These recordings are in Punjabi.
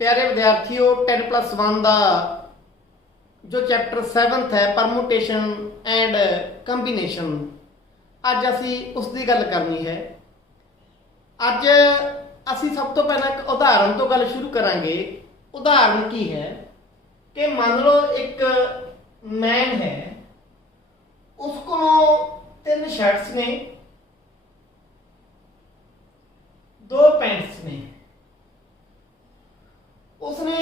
प्यारे विद्यार्थियों 10+1 का जो चैप्टर 7th है परमुटेशन एंड कंबीनेशन अज असी उसकी गल करनी है। अज असी सब तो पहला एक उदाहरण तो गल शुरू करांगे। उदाहरण की है कि मान लो एक मैन है, उसको 3 शर्ट्स ने, 2 पैंट्स ने। उसने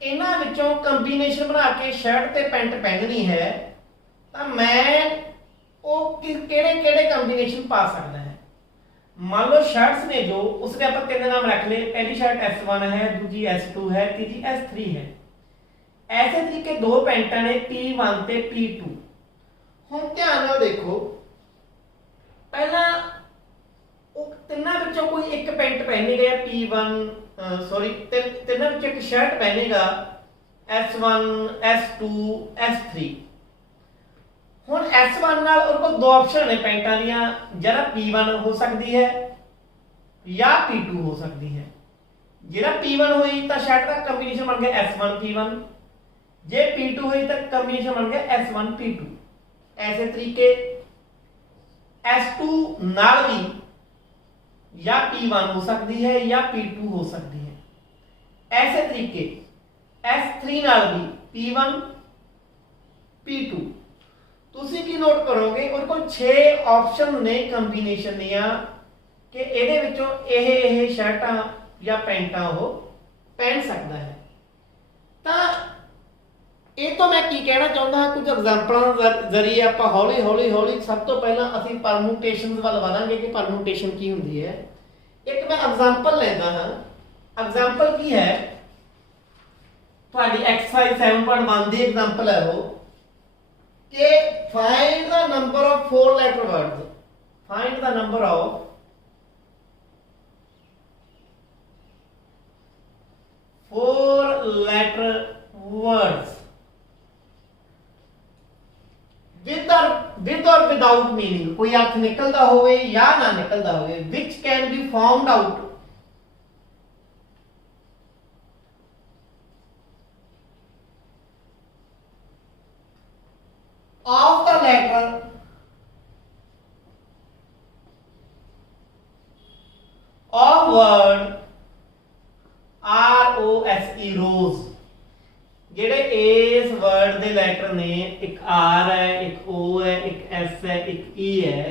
इन्हां विचों कंबीनेशन बना के शर्ट ते पैंट पहननी है, तो मैन वो किहड़े किहड़े कंबीनेशन पा सकता है। मान लो शर्ट्स ने जो उसने आप 3 नाम रख ले। पहली शर्ट S1 है, दूजी S2 है, तीजी S3 है। ऐसे तरीके 2 पैंटा ने P1 ते P2। हुण ध्यान नाल देखो, पहला तिना विचों कोई एक पैंट पहनेगा P1 सॉरी तिना विचों एक शर्ट पहनेगा S1 S2 S3। हुण S1 नाल उहदे कोल 2 ऑप्शन ने पैंटां दियां, जरा P1 हो सकती है या P2 हो सकती है। जरा P1 हुई तो शर्ट का कंबीनेशन बन गया S1 P1, जे P2 हुई तो कंबीनेशन बन गया S1 P2। ऐसे तरीके S2 नाल भी या P1 हो सकती है या P2 हो सकती है। ऐसे तरीके S3 नाल भी P1 P2। तुसी की नोट करोगे उनके कोल 6 ऑप्शन ने कंबीनेशन दियां कि इहदे विचों ਇਹ शर्टां या पैंटां वो पहन सकता है। तो ये तो मैं की कहना चाहता हाँ, कुछ एग्जाम्पलों जरिए आप हौली हौली हौली सब तो पहला असीं परमुटेशन वाल वधांगे कि परमुटेशन की हुंदी है। एक मैं एग्जाम्पल लैंदा हाँ। एग्जाम्पल की है, तुहाडी एक्सरसाइज 7.1 दी एग्जाम्पल है वो कि find the number of 4 letter words. Find the number of 4 letter words with or without meaning। कोई अर्थ निकलता होवे या ना निकलता होवे, which can be found out of the letter of word ROSE rose। ਜਿਹੜੇ इस वर्ड ਦੇ ਲੈਟਰ ਨੇ, ਇੱਕ R ਹੈ, ਇੱਕ O ਹੈ, ਇੱਕ S ਹੈ, ਇੱਕ E ਹੈ,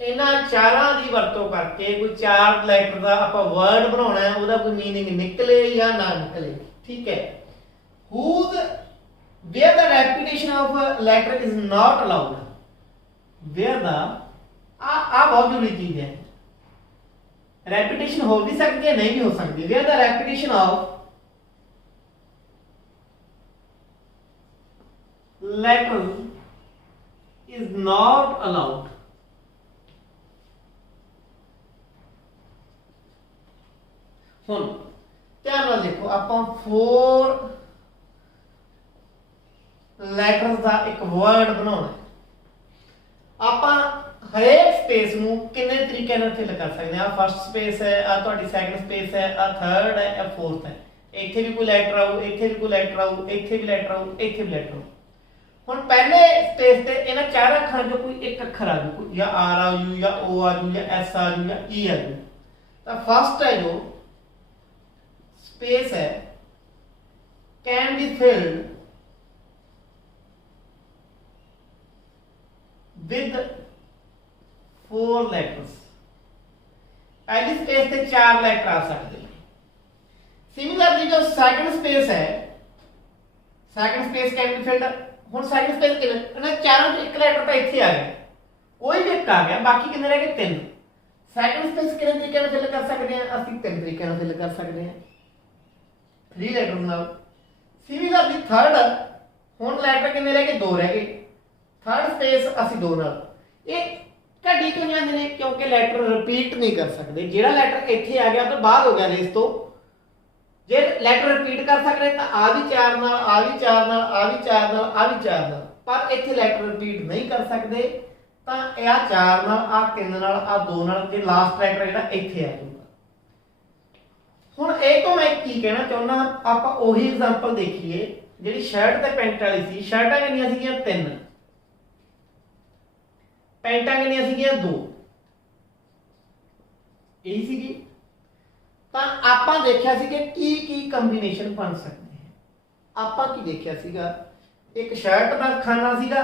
ਇਹਨਾਂ ਚਾਰਾਂ ਦੀ ਵਰਤੋਂ ਕਰਕੇ ਕੋਈ 4 ਲੈਟਰ ਦਾ ਆਪਾਂ ਵਰਡ ਬਣਾਉਣਾ ਹੈ, ਉਹਦਾ ਕੋਈ मीनिंग ਨਿਕਲੇ ਜਾਂ ਨਾ ਨਿਕਲੇ। ਠੀਕ ਹੈ। whose where the repetition of a letter is not allowed। where the ਆ ਬਹੁਤ ਜ਼ਰੂਰੀ ਚੀਜ਼ ਹੈ। repetition हो भी सकती है, नहीं भी हो सकती। where the repetition of letter is not allowed। सुन ध्यान नाल देखो, आपां 4 लेटर्स का एक वर्ड बनाना है। आपां हरेक स्पेस नूं किन्ने तरीके नाल फिल कर सकते हैं। फर्स्ट स्पेस है, तुहाडी सैकंड स्पेस है, थर्ड है, फोर्थ है। इत्थे भी कोई लैटर आऊ, इत्थे भी कोई लैटर आऊ, इत्थे भी लैटर आऊ, इत्थे भी लैटर आऊ। हुण पहले स्पेस ते इन्हां 4 अखरां चों कोई एक अखर आ जाऊ, या R आ जाऊ, या O आ जाऊ, या S आ जाऊ, या E आ जाऊ। तो फर्स्ट है जो स्पेस है can be filled with 4 letters. पहली स्पेस ते 4 लेटर आ सकते हैं। सिमिलरली जो सेकंड स्पेस है, second space can be filled. ਹੁਣ ਸੈਕੰਡ ਸਪੇਸ ਕਿੰਨੇ, ਇਹਨਾਂ ਚਾਰਾਂ ਚੋਂ ਇੱਕ ਲੈਟਰ ਤਾਂ ਇੱਥੇ ਆ ਗਿਆ, ਕੋਈ ਵੀ ਇੱਕ ਆ ਗਿਆ, ਬਾਕੀ ਕਿੰਨੇ ਰਹਿ ਗਏ 3। ਸੈਕੰਡ ਸਪੇਸ ਕਿੰਨੇ ਤਰੀਕੇ ਨਾਲ ਫਿਲ ਕਰ ਸਕਦੇ ਹਾਂ ਅਸੀਂ? 3 ਤਰੀਕੇ ਨਾਲ ਫਿਲ ਕਰ ਸਕਦੇ ਹਾਂ, 3 ਲੈਟਰ ਨਾਲ। ਸਿਮਿਲਰਲੀ ਥਰਡ, ਹੁਣ ਲੈਟਰ ਕਿੰਨੇ ਰਹਿ ਗਏ? 2 ਰਹਿ ਗਏ। ਥਰਡ ਸਪੇਸ ਅਸੀਂ 2 ਨਾਲ। ਇਹ ਘੱਡੀ ਕਿਉਂ ਜਾਂਦੇ ਨੇ? ਕਿਉਂਕਿ ਲੈਟਰ ਰਿਪੀਟ ਨਹੀਂ ਕਰ ਸਕਦੇ। ਜਿਹੜਾ ਲੈਟਰ ਇੱਥੇ ਆ ਗਿਆ ਉਹ ਤੋਂ ਬਾਅਦ ਹੋ ਗਿਆ ਰੇਸ ਤੋਂ। जे लैटर रिपीट कर सकते तो आ भी 4 नाल, आ भी 4 नाल, आ भी 4 नाल, आ भी 4 नाल, पर इत्थे लैटर रिपीट नहीं कर सकते। तो आ 4 नाल, आ 3 नाल, आ 2 नाल, ते लास्ट लैटर जिहड़ा इत्थे आ जाऊगा। ਹੁਣ ਇਹ ਤੋਂ ਮੈਂ ਕੀ ਕਹਿਣਾ ਚਾਹੁੰਦਾ, ਆਪਾਂ ਉਹੀ ਐਗਜ਼ਾਮਪਲ ਦੇਖੀਏ ਜਿਹੜੀ ਸ਼ਰਟ ਤੇ ਪੈਂਟ ਵਾਲੀ ਸੀ। ਸ਼ਰਟਾਂ ਕਿੰਨੀਆਂ ਸੀਗੀਆਂ 3, ਪੈਂਟਾਂ ਕਿੰਨੀਆਂ ਸੀਗੀਆਂ 2, ਇਹੀ ਸੀਗੀ। ਤਾਂ ਆਪਾਂ ਦੇਖਿਆ ਸੀ ਕਿ ਕੀ ਕੰਬੀਨੇਸ਼ਨ ਬਣ ਸਕਦੇ ਹੈ। ਆਪਾਂ ਕੀ ਦੇਖਿਆ ਸੀਗਾ, ਇੱਕ ਸ਼ਰਟ ਦਾ ਖਾਨਾ ਸੀਗਾ,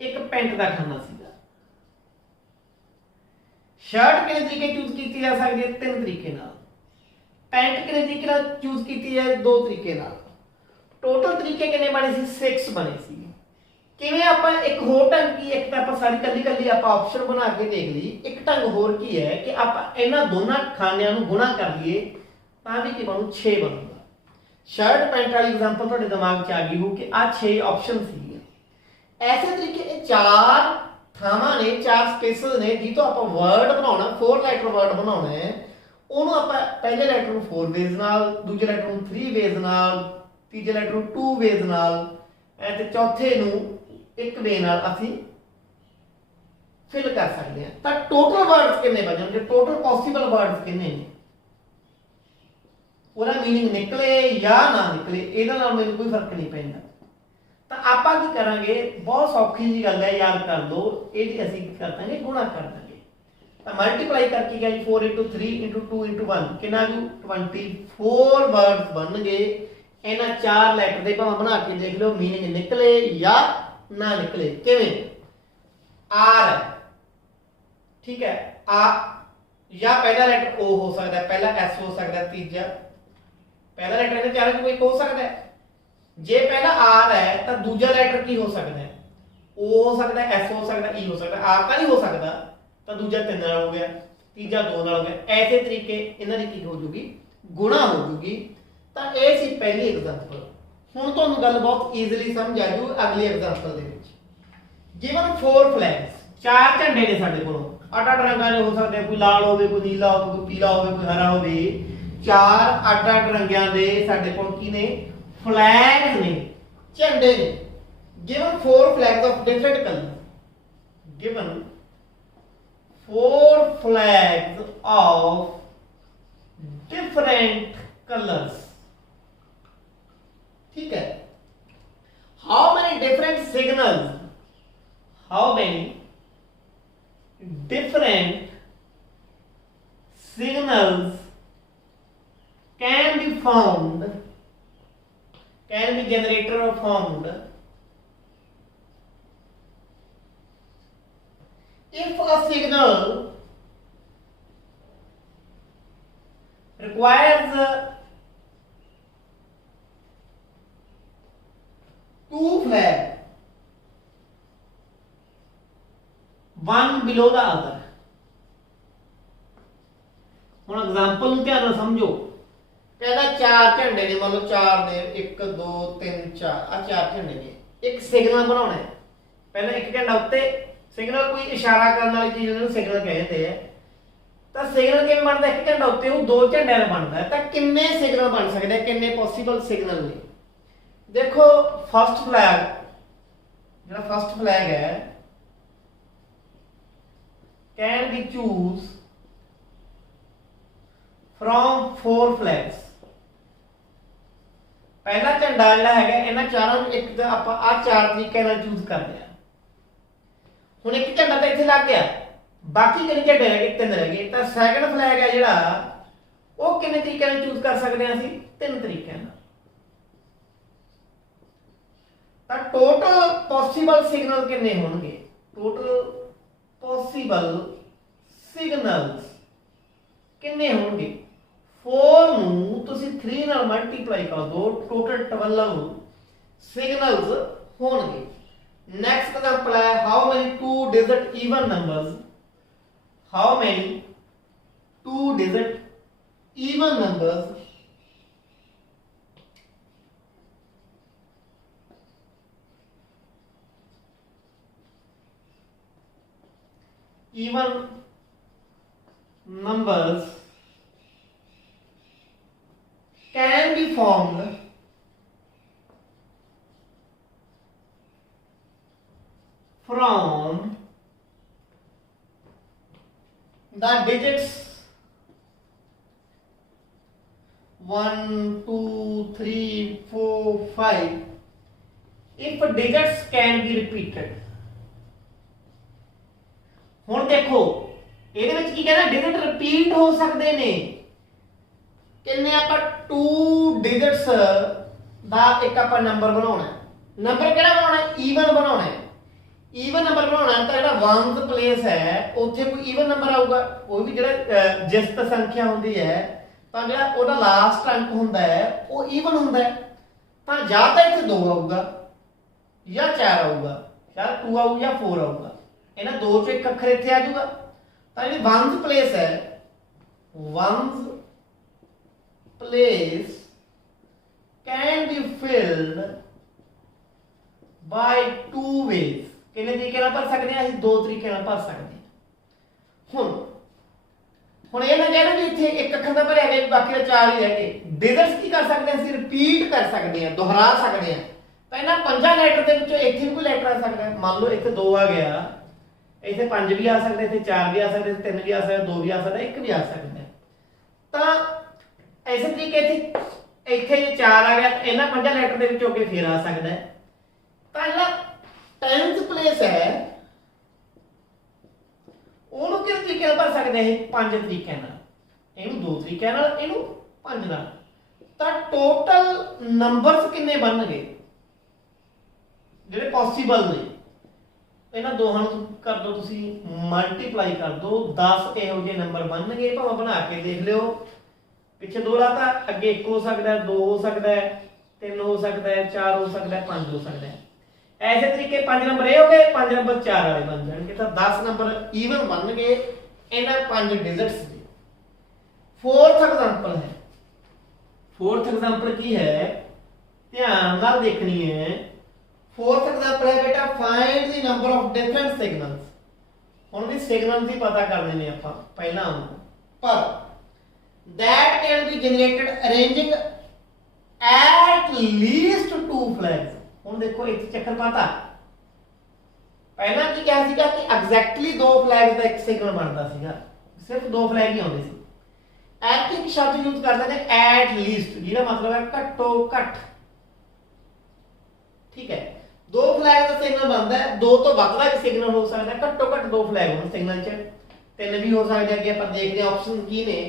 ਇੱਕ ਪੈਂਟ ਦਾ ਖਾਨਾ ਸੀਗਾ। ਸ਼ਰਟ ਕਿਹੜੇ ਤਰੀਕੇ ਚੂਜ਼ ਕੀਤੀ ਜਾ ਸਕਦੀ ਹੈ, 3 ਤਰੀਕੇ ਨਾਲ। ਪੈਂਟ ਕਿਹੜੇ ਤਰੀਕੇ ਨਾਲ ਚੂਜ਼ ਕੀਤੀ ਹੈ, 2 ਤਰੀਕੇ ਨਾਲ। ਟੋਟਲ ਤਰੀਕੇ ਕਿੰਨੇ ਬਣੇ ਸੀ, 6 ਬਣੇ ਸੀ। ਕਿਵੇਂ ਆਪਾਂ ਇੱਕ ਹੋਰ ਢੰਗ ਕੀ, ਇੱਕ ਤਾਂ ਆਪਾਂ ਸਾਰੀ ਕੱਲੀ ਆਪਾਂ ਆਪਸ਼ਨ ਬਣਾ ਕੇ ਦੇਖ ਲਈ। ਇੱਕ ਢੰਗ ਹੋਰ ਕੀ ਹੈ ਕਿ ਆਪਾਂ ਇਹਨਾਂ ਦੋਨਾਂ ਖਾਨਿਆਂ ਨੂੰ ਗੁਣਾ ਕਰ ਲਈਏ ਤਾਂ ਵੀ ਕੀ ਬਣੂ, 6 ਬਣੂਗਾ। ਸ਼ਰਟ ਪੈਂਟ ਵਾਲੀ ਐਗਜ਼ਾਮਪਲ ਤੁਹਾਡੇ ਦਿਮਾਗ 'ਚ ਆ ਗਈ ਹੋ ਕਿ ਆਹ 6 ਆਪਸ਼ਨ ਸੀ। ਐਸੇ ਤਰੀਕੇ ਇਹ 4 ਥਾਵਾਂ ਨੇ, 4 ਸਪੇਸਿਸ ਨੇ ਜਿੱਥੋਂ ਆਪਾਂ ਵਰਡ ਬਣਾਉਣਾ, 4 ਲੈਟਰ ਵਰਡ ਬਣਾਉਣਾ ਹੈ। ਉਹਨੂੰ ਆਪਾਂ ਪਹਿਲੇ ਲੈਟਰ ਨੂੰ 4 ਵੇਜ਼ ਨਾਲ, ਦੂਜੇ ਲੈਟਰ ਨੂੰ 3 ਵੇਜ਼ ਨਾਲ, ਤੀਜੇ ਲੈਟਰ ਨੂੰ 2 ਵੇਜ਼ ਨਾਲ ਤੇ ਚੌਥੇ ਨੂੰ 1 ਵੇ ਨਾਲ ਅਸੀਂ ਫਿਲ ਕਰ ਸਕਦੇ ਹਾਂ। ਤਾਂ ਟੋਟਲ ਵਰਡਸ ਕਿੰਨੇ ਬਚਣਗੇ, ਟੋਟਲ ਪੋਸੀਬਲ ਵਰਡਸ ਕਿੰਨੇ ਨੇ, ਉਹਦਾ ਮੀਨਿੰਗ ਨਿਕਲੇ ਜਾਂ ਨਾ ਨਿਕਲੇ, ਇਹਦੇ ਨਾਲ ਮੈਨੂੰ ਕੋਈ ਫਰਕ ਨਹੀਂ ਪੈਂਦਾ। ਤਾਂ ਆਪਾਂ ਕੀ ਕਰਾਂਗੇ, ਬਹੁਤ ਸੌਖੀ ਜੀ ਗੱਲ ਹੈ, ਯਾਦ ਕਰ ਲਓ। ਇਹਦੀ ਅਸੀਂ ਕੀ ਕਰ ਦਾਂਗੇ, ਗੁਣਾ ਕਰ ਦਾਂਗੇ। ਤਾਂ ਮਲਟੀਪਲਾਈ ਕਰਕੇ ਗਿਆ ਜੀ 4 into 3 into 2 into 1 ਕਿੰਨਾ ਜੂ, 24 ਵਰਡਸ ਬਣਨਗੇ। ਇਹਨਾਂ 4 ਲੈਟਰ ਦੇ ਭਾਵੇਂ ਬਣਾ ਕੇ ਦੇਖ ਲਓ, ਮੀਨਿੰਗ ਨਿਕਲੇ ਜਾਂ ਨਾ ਨਿਕਲੇ। ਕਿਵੇਂ, ਆਰ ਹੈ, ਠੀਕ ਹੈ, ਆ ਜਾਂ ਪਹਿਲਾ ਲੈਟਰ O ਹੋ ਸਕਦਾ, ਪਹਿਲਾ S ਹੋ ਸਕਦਾ, ਤੀਜਾ ਪਹਿਲਾ ਲੈਟਰ ਇਹਦੇ ਚਾਰਾਂ ਚੋਂ ਇੱਕ ਹੋ ਸਕਦਾ ਹੈ। ਜੇ ਪਹਿਲਾ R ਹੈ ਤਾਂ ਦੂਜਾ ਲੈਟਰ ਕੀ ਹੋ ਸਕਦਾ ਹੈ, O ਹੋ ਸਕਦਾ, S ਹੋ ਸਕਦਾ, E ਹੋ ਸਕਦਾ। R ਤਾਂ ਨਹੀਂ ਹੋ ਸਕਦਾ ਤਾਂ ਦੂਜਾ 3 ਨਾਲ ਹੋ ਗਿਆ, ਤੀਜਾ 2 ਨਾਲ ਹੋ ਗਿਆ। ਐਸੇ ਤਰੀਕੇ ਇਹਨਾਂ ਦੀ ਕੀ ਹੋ ਜੂਗੀ, ਗੁਣਾ ਹੋ ਜੂਗੀ। ਤਾਂ ਇਹ ਸੀ ਪਹਿਲੀ ਐਗਜ਼ਾਮਪਲ। ਹੁਣ ਤੁਹਾਨੂੰ ਗੱਲ ਬਹੁਤ ਈਜ਼ੀਲੀ ਸਮਝ ਆ ਜੂ ਅਗਲੀ ਐਗਜ਼ਾਮਪਲ ਦੇ ਵਿੱਚ। ਗਿਵਨ 4 ਫਲੈਗਸ, 4 ਝੰਡੇ ਨੇ ਸਾਡੇ ਕੋਲ, ਅੱਡ ਅੱਡ ਰੰਗਾਂ ਦੇ ਹੋ ਸਕਦੇ, ਕੋਈ ਲਾਲ ਹੋਵੇ, ਕੋਈ ਨੀਲਾ ਹੋਵੇ, ਕੋਈ ਪੀਲਾ ਹੋਵੇ, ਕੋਈ ਹਰਾ ਹੋਵੇ। 4 ਅੱਡ ਅੱਡ ਰੰਗਾਂ ਦੇ ਸਾਡੇ ਕੋਲ ਕੀ ਨੇ, ਫਲੈਗਸ ਨੇ, ਝੰਡੇ ਨੇ। given 4 flags of different color, given 4 flags of different colors, ठीक है। how many different signals, how many different signals can be found, can be generated or formed if a signal requires 2 flags, one below the other। ਹੁਣ ਐਗਜ਼ਾਮਪਲ ਨੂੰ ਧਿਆਨ ਨਾਲ ਸਮਝੋ। ਕਹਿੰਦਾ 4 ਝੰਡੇ ਨੇ, ਮੰਨ ਲਓ 4 ਨੇ, 1 2 3 4, ਆ 4 ਝੰਡੇ ਨੇ। ਇੱਕ ਸਿਗਨਲ ਬਣਾਉਣਾ ਹੈ। ਪਹਿਲਾਂ ਇੱਕ ਝੰਡਾ ਉੱਤੇ, ਸਿਗਨਲ ਕੋਈ ਇਸ਼ਾਰਾ ਕਰਨ ਵਾਲੀ ਚੀਜ਼ ਨੂੰ ਸਿਗਨਲ ਕਹਿੰਦੇ ਆ। ਤਾਂ ਸਿਗਨਲ ਕਿਵੇਂ ਬਣਦਾ, ਇੱਕ ਝੰਡਾ ਉੱਤੇ ਉਹ 2 ਝੰਡਿਆਂ ਦਾ ਬਣਦਾ। ਤਾਂ ਕਿੰਨੇ ਸਿਗਨਲ ਬਣ ਸਕਦੇ ਆ, ਕਿੰਨੇ ਪੋਸੀਬਲ ਸਿਗਨਲ ਨੇ। ਦੇਖੋ ਫਸਟ ਫਲੈਗ, ਜਿਹੜਾ ਫਸਟ ਫਲੈਗ ਹੈ, can be choose from 4 flags। ਪਹਿਲਾ ਝੰਡਾ ਜਿਹੜਾ ਹੈਗਾ ਇਹਨਾਂ ਚਾਰਾਂ ਨੂੰ ਇੱਕ ਤਾਂ ਆਪਾਂ ਆ 4 ਤਰੀਕੇ ਨਾਲ ਚੂਜ਼ ਕਰਦੇ ਆ। ਹੁਣ ਇੱਕ ਝੰਡਾ ਤਾਂ ਇੱਥੇ ਲੱਗ ਗਿਆ, ਬਾਕੀ ਕਿੰਨੇ ਝੰਡੇ ਰਹਿ ਗਏ, 3 ਰਹਿ ਗਏ। ਤਾਂ ਸੈਕੰਡ ਫਲੈਗ ਹੈ ਜਿਹੜਾ, ਉਹ ਕਿੰਨੇ ਤਰੀਕੇ ਨਾਲ ਚੂਜ਼ ਕਰ ਸਕਦੇ ਆ ਅਸੀਂ, 3 ਤਰੀਕਿਆਂ ਨਾਲ। ਤਾਂ ਟੋਟਲ ਪੋਸੀਬਲ ਸਿਗਨਲ ਕਿੰਨੇ ਹੋਣਗੇ, ਟੋਟਲ ਪੋਸੀਬਲ ਸਿਗਨਲਸ ਕਿੰਨੇ ਹੋਣਗੇ। 4 ਨੂੰ ਤੁਸੀਂ 3 ਨਾਲ ਮਲਟੀਪਲਾਈ ਕਰ ਦੋ, ਟੋਟਲ 12 ਸਿਗਨਲਸ ਹੋਣਗੇ। ਨੈਕਸਟ ਐਗਜ਼ਾਮਪਲ ਹੈ, how many 2 digit even numbers, how many 2 digit even numbers even numbers can be formed from the digits 1 2 3 4 5 if digits can be repeated। ਹੁਣ ਦੇਖੋ ਇਹਦੇ ਵਿੱਚ ਕੀ ਕਹਿੰਦਾ, ਡਿਜਿਟ ਰਿਪੀਟ ਹੋ ਸਕਦੇ ਨੇ। ਕਿੰਨੇ ਆਪਾਂ 2 ਡਿਜਿਟਸ ਦਾ ਇੱਕ ਆਪਾਂ ਨੰਬਰ ਬਣਾਉਣਾ। ਨੰਬਰ ਕਿਹੜਾ ਬਣਾਉਣਾ, ਈਵਨ ਬਣਾਉਣਾ। ਈਵਨ ਨੰਬਰ ਬਣਾਉਣਾ ਤਾਂ ਜਿਹੜਾ 1th ਪਲੇਸ ਹੈ ਉੱਥੇ ਕੋਈ ਈਵਨ ਨੰਬਰ ਆਊਗਾ। ਉਹ ਵੀ ਜਿਹੜਾ ਜਿਸਤ ਸੰਖਿਆ ਹੁੰਦੀ ਹੈ ਤਾਂ ਜਿਹੜਾ ਉਹਦਾ ਲਾਸਟ ਅੰਕ ਹੁੰਦਾ ਹੈ ਉਹ ਈਵਨ ਹੁੰਦਾ ਹੈ। ਤਾਂ ਜਾਂ ਤਾਂ ਇੱਥੇ 2 ਆਊਗਾ ਜਾਂ 4 ਆਊਗਾ, ਜਾਂ 2 ਆਊ ਜਾਂ 4 ਆਊਗਾ। ਇਹਨਾਂ ਦੋ ਚੋਂ ਇੱਕ ਅੱਖਰ ਇੱਥੇ ਆ ਜਾਊਗਾ। ਤਾਂ ਜਿਹੜੀ 1th ਪਲੇਸ ਹੈ, 1th place can be filled by 2 ways। ਕਿੰਨੇ ਤਰੀਕੇ ਨਾਲ ਭਰ ਸਕਦੇ ਹਾਂ ਅਸੀਂ, 2 ਤਰੀਕੇ ਨਾਲ ਭਰ ਸਕਦੇ ਹਾਂ। ਹੁਣ ਇਹ ਨਾ ਕਹਿਣਾ ਵੀ ਇੱਥੇ ਇੱਕ ਅੱਖਰ ਦਾ ਭਰਿਆ ਗਿਆ, ਬਾਕੀ ਦਾ 4 ਹੀ ਰਹਿ ਗਏ। ਡਿਜਿਟਸ ਕੀ ਕਰ ਸਕਦੇ ਹਾਂ ਅਸੀਂ, ਰਿਪੀਟ ਕਰ ਸਕਦੇ ਹਾਂ, ਦੁਹਰਾ ਸਕਦੇ ਹਾਂ। ਤਾਂ ਇਹਨਾਂ 5 ਲੈਟਰ ਦੇ ਵਿੱਚੋਂ ਇੱਥੇ ਵੀ ਕੋਈ ਲੈਟਰ ਆ ਸਕਦਾ ਹੈ। ਮੰਨ ਲਓ ਇੱਥੇ 2 ਆ ਗਿਆ, ਇੱਥੇ 5 ਵੀ ਆ ਸਕਦੇ, ਇੱਥੇ 4 ਵੀ ਆ ਸਕਦੇ, 3 ਵੀ ਆ ਸਕਦਾ, 2 ਵੀ ਆ ਸਕਦਾ, 1 ਵੀ ਆ ਸਕਦਾ। ਤਾਂ ਇਸੇ ਤਰੀਕੇ ਇੱਥੇ ਜੇ 4 ਆ ਗਿਆ ਤਾਂ ਇਹਨਾਂ 5 ਲੈਟਰ ਦੇ ਵਿੱਚੋਂ ਅੱਗੇ ਫੇਰ ਆ ਸਕਦਾ ਹੈ। ਤਾਂ ਜਿਹੜਾ 10th ਪਲੇਸ ਹੈ ਉਹਨੂੰ ਕਿਸ ਤਰੀਕੇ ਨਾਲ ਭਰ ਸਕਦੇ ਹਾਂ, 5 ਤਰੀਕਿਆਂ ਨਾਲ। ਇਹਨੂੰ 2 ਤਰੀਕਿਆਂ ਨਾਲ, ਇਹਨੂੰ 5 ਨਾਲ। ਤਾਂ ਟੋਟਲ ਨੰਬਰਸ ਕਿੰਨੇ ਬਣਨਗੇ ਜਿਹੜੇ ਪੋਸੀਬਲ ਨੇ, ਇਹਨਾਂ ਦੋਹਾਂ ਨੂੰ ਕਰ ਦਿਓ ਤੁਸੀਂ ਮਲਟੀਪਲਾਈ ਕਰ ਦਿਓ। 10 ਇਹੋ ਜਿਹੇ ਨੰਬਰ ਬਣਨਗੇ। ਭਾਵੇਂ ਬਣਾ ਕੇ ਦੇਖ ਲਿਓ, ਪਿੱਛੇ 2 ਲਾਤਾ, ਅੱਗੇ 1 ਹੋ ਸਕਦਾ ਹੈ, 2 ਹੋ ਸਕਦਾ ਹੈ, 3 ਹੋ ਸਕਦਾ ਹੈ, 4 ਹੋ ਸਕਦਾ ਹੈ, 5 ਹੋ ਸਕਦਾ ਹੈ। ਐਸੇ ਤਰੀਕੇ 5 ਨੰਬਰ ਇਹ ਹੋ ਗਏ, 5 ਨੰਬਰ 4 ਵਾਲੇ ਬਣ ਜਾਣਗੇ। ਤਾਂ 10 ਨੰਬਰ ਈਵਨ ਬਣਨਗੇ ਇਹਨਾਂ 5 ਡਿਜਿਟਸ ਦੇ। 4th ਐਗਜ਼ਾਮਪਲ ਹੈ। 4th ਐਗਜ਼ਾਮਪਲ ਕੀ ਹੈ, ਧਿਆਨ ਨਾਲ ਦੇਖਣੀ ਹੈ। 4th ਐਗਜ਼ਾਮਪਲ ਹੈ ਬੇਟਾ, find the number of different signals. ਹੁਣ ਵੀ ਸਿਗਨਲ ਦੀ ਪਤਾ ਕਰਨੇ ਨੇ ਆਪਾਂ ਪਹਿਲਾਂ, ਪਰ that can be generated arranging at least 2 flags। ਹੁਣ ਦੇਖੋ ਇੱਥੇ ਚੱਕਰ ਪਤਾ, ਪਹਿਲਾਂ ਕੀ ਕਿਹਾ ਸੀਗਾ ਕਿ ਐਗਜ਼ੈਕਟਲੀ 2 ਫਲੈਗਸ ਦਾ ਇੱਕ ਸਿਗਨਲ ਬਣਦਾ ਸੀਗਾ, ਸਿਰਫ 2 ਫਲੈਗ ਹੀ ਆਉਂਦੇ ਸੀ। ਇੱਥੇ ਇੱਕ ਸ਼ਬਦ ਯੂਜ਼ ਕਰਦੇ ਨੇ at least, ਜਿਹਦਾ ਮਤਲਬ ਹੈ ਘੱਟੋ ਘੱਟ। ਠੀਕ ਹੈ, 2 ਫਲੈਗ ਦਾ ਸਿਗਨਲ ਬਣਦਾ ਹੈ। 2 ਤੋਂ ਵੱਧ ਦਾ ਵੀ ਸਿਗਨਲ ਹੋ ਸਕਦਾ ਹੈ, ਘੱਟੋ ਘੱਟ 2 ਫਲੈਗ ਹੋਣ ਸਿਗਨਲ 'ਚ। 3 ਵੀ ਹੋ ਸਕਦੇ ਅੱਗੇ ਆਪਾਂ ਦੇਖਦੇ ਹਾਂ ਆਪਸ਼ਨ ਕੀ ਨੇ।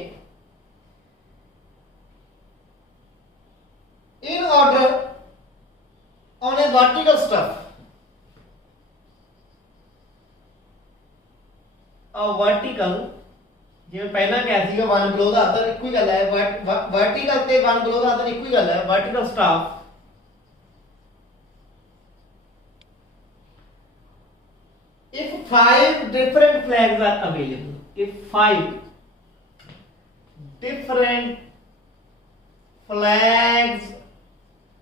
In order on a vertical stuff, a vertical ਜਿਵੇਂ ਪਹਿਲਾਂ ਕਿਹਾ ਸੀਗਾ 1 below the other ਇੱਕੋ ਹੀ ਗੱਲ ਹੈ। vertical ਤੇ 1 below the other ਇੱਕੋ ਹੀ ਗੱਲ ਹੈ। vertical stuff if 5 different flags are available, if 5 different flags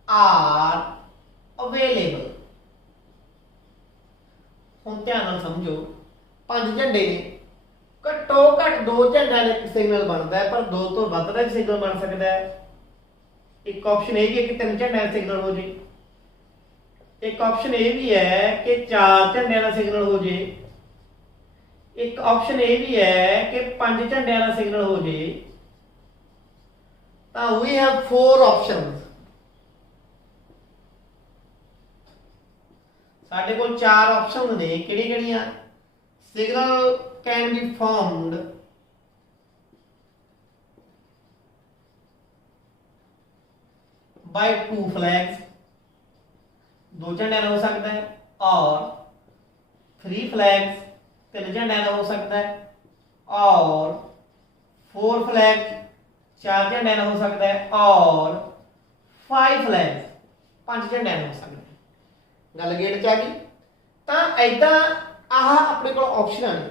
are available। ਹੁਣ ਧਿਆਨ ਨਾਲ ਸਮਝੋ, 5 ਝੰਡੇ ਨੇ, ਘੱਟੋ ਘੱਟ 2 ਝੰਡਿਆਂ ਦਾ ਇੱਕ ਸਿਗਨਲ ਬਣਦਾ ਹੈ, ਪਰ 2 ਤੋਂ ਵੱਧ ਦਾ ਵੀ ਸਿਗਨਲ ਬਣ ਸਕਦਾ ਹੈ। ਇੱਕ ਆਪਸ਼ਨ ਇਹ ਵੀ ਹੈ ਕਿ 3 ਝੰਡਿਆਂ ਦਾ ਸਿਗਨਲ ਹੋ ਜੇ। ਇੱਕ ਆਪਸ਼ਨ ਇਹ ਵੀ ਹੈ ਕਿ 4 ਝੰਡਿਆਂ ਦਾ ਸਿਗਨਲ ਹੋ ਜੇ। ਇੱਕ ਆਪਸ਼ਨ ਇਹ ਵੀ ਹੈ ਕਿ 5 ਝੰਡਿਆਂ ਦਾ ਸਿਗਨਲ ਹੋ ਜੇ। ਤਾਂ we have 4 options। ਸਾਡੇ ਕੋਲ 4 ਆਪਸ਼ਨ ਨੇ। ਕਿਹੜੀ ਕਿਹੜੀਆਂ? Signal can be formed by 2 flags, 2 ਝੰਡਿਆਂ ਦਾ ਹੋ ਸਕਦਾ ਹੈ, ਔਰ 3 ਫਲੈਗਸ, 3 ਝੰਡਿਆਂ ਦਾ ਹੋ ਸਕਦਾ ਹੈ, ਔਰ 4 ਫਲੈਗਸ, 4 ਝੰਡਿਆਂ ਦਾ ਹੋ ਸਕਦਾ ਹੈ, ਔਰ 5 ਫਲੈਗਸ, 5 ਝੰਡਿਆਂ ਦਾ ਹੋ ਸਕਦਾ ਹੈ। ਗੱਲ ਗੇਟ 'ਚ ਆ ਗਈ। ਤਾਂ ਐਦਾਂ ਆਹ ਆਪਣੇ ਕੋਲ ਆਪਸ਼ਨਾਂ ਨੇ।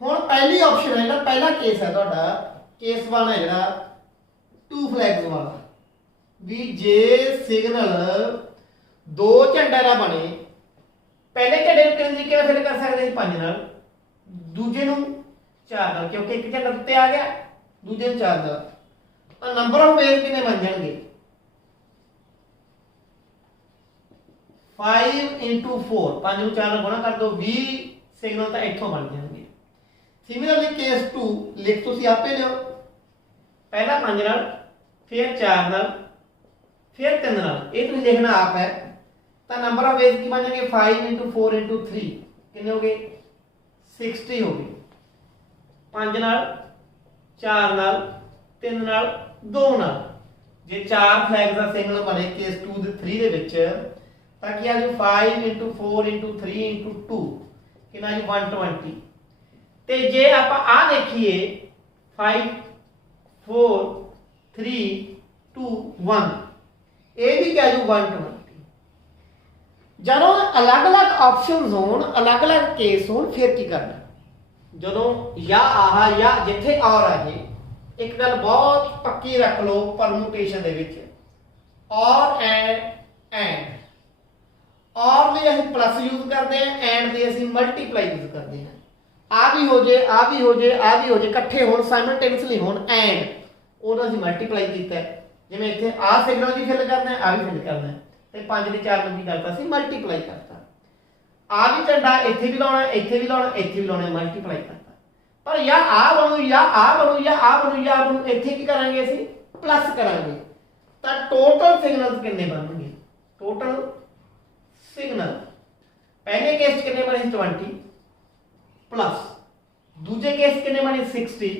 ਹੁਣ ਪਹਿਲੀ ਆਪਸ਼ਨ ਹੈ, ਜਿਹੜਾ ਪਹਿਲਾ ਕੇਸ ਹੈ ਤੁਹਾਡਾ, ਕੇਸ 1 ਹੈ ਜਿਹੜਾ 2 ਫਲੈਗਸ ਵਾਲਾ, ਵੀ ਜੇ ਸਿਗਨਲ 2 ਝੰਡਿਆਂ ਦਾ ਬਣੇ, ਪਹਿਲੇ ਝੰਡੇ ਨੂੰ ਕਿੰਨੇ ਤਰੀਕੇ ਨਾਲ ਫਿਲ ਕਰ ਸਕਦੇ ਸੀ? 5 ਨਾਲ, ਦੂਜੇ ਨੂੰ 4 ਨਾਲ, ਕਿਉਂਕਿ ਇੱਕ ਝੰਡਾ ਉੱਤੇ ਆ ਗਿਆ, ਦੂਜੇ ਨੂੰ 4 ਨਾਲ। ਤਾਂ ਨੰਬਰ ਆਫ ਵੇਜ਼ ਕਿੰਨੇ ਬਣ ਜਾਣਗੇ? 5 into 4, 5 ਨੂੰ 4 ਨਾਲ ਗੁਣਾ ਕਰ ਦੋ, 20 ਸਿਗਨਲ ਤਾਂ ਇੱਥੋਂ ਬਣ ਜਾਣਗੇ। ਸਿਮਿਲਰਲੀ ਕੇਸ 2 ਲਿਖ ਤੁਸੀਂ ਆਪੇ ਲਿਓ। ਪਹਿਲਾ 5 ਨਾਲ, फिर 4 नाल, फिर 3 नाल, ये तुसीं देखना आप है। तो नंबर ऑफ वेज की बन जाएंगे 5 × 4 × 3 कितने हो गए 60 हो गए। 5 नाल, 4 नाल, 3 नाल, 2 नाल, जे 4 फ्लैग्स का सिग्नल बने केस 2 ते 3 दे विच तां की आ जो 5 × 4 × 3 × 2 कितना जी 120। ते जे आप आ देखिए 5 4 3 2 1 ये भी क्या जो 120। ਜਦੋਂ अलग-अलग ऑप्शंस होण अलग-अलग केस होण फिर की करना ਜਦੋਂ या आहा या जिथे और आ जाए एक गल बहुत पक्की रख लो परमुटेशन दे विच और एंड और ਲਈ ਅਸੀਂ प्लस यूज करते हैं एंड ਲਈ ਅਸੀਂ मल्टीप्लाई यूज करते हैं। आ भी हो जाए आ भी हो जाए आ भी हो जाए इकट्ठे होण साइमल्टेनियसली होण एंड ਉਹਦਾ ਅਸੀਂ मल्टीप्लाई ਕੀਤਾ ਜਿਵੇਂ ਇੱਥੇ आ सिग्नल भी फिल करना है आ भी फिल करना है ਤੇ 5 ਦੇ 4 ਨੂੰ ਕੀ ਕਰਤਾ ਸੀ ਮਲਟੀਪਲਾਈ ਕਰਤਾ। ਆ ਵੀ ਝੰਡਾ ਇੱਥੇ ਵੀ ਲਾਉਣਾ ਇੱਥੇ ਵੀ ਲਾਉਣਾ ਇੱਥੇ ਵੀ ਲਾਉਣਾ ਮਲਟੀਪਲਾਈ ਕਰਤਾ। ਪਰ ਜਾਂ ਆ ਬਣੂ ਜਾਂ ਆ ਬਣੂ ਜਾਂ ਆ ਬਣੂ ਜਾਂ ਆ ਬਣੂ ਇੱਥੇ ਕੀ ਕਰਾਂਗੇ ਅਸੀਂ ਪਲੱਸ ਕਰਾਂਗੇ ਤਾਂ ਟੋਟਲ ਸਿਗਨਲਸ ਕਿੰਨੇ ਬਣਨਗੇ। ਟੋਟਲ सिग्नल पहले केस कितने बने 20 प्लस दूसरे केस कितने बने 60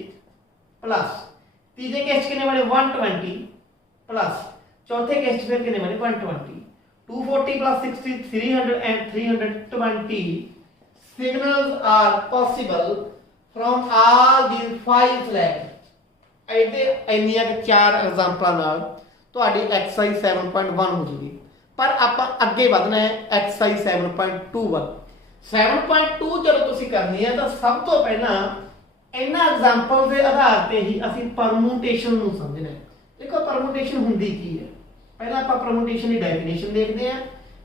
प्लस तीसरे केस कितने बने 120 प्लस चौथे केस फिर कितने बने 120 240 plus 60 300 and 320 signals are possible from all these 5 flags। ਇਹਦੇ ਇੰਨੀਆਂ ਕਿ 4 ਐਗਜ਼ਾਮਪਲਾਂ ਨਾਲ ਤੁਹਾਡੀ ਐਕਸਰਸਾਈਜ਼ 7.1 ਹੋ ਜੂਗੀ। पर आप अगे बढ़ना है एक्सरसाइज 7.21 7.2 जब तुसी करनी है तो सब तो पहला इन्हां एग्जांपल के आधार पे ही असी परमुटेशन नूं समझना है। देखो परमुटेशन हुंदी की है पहला आप परमुटेशन की डेफिनेशन देखते हैं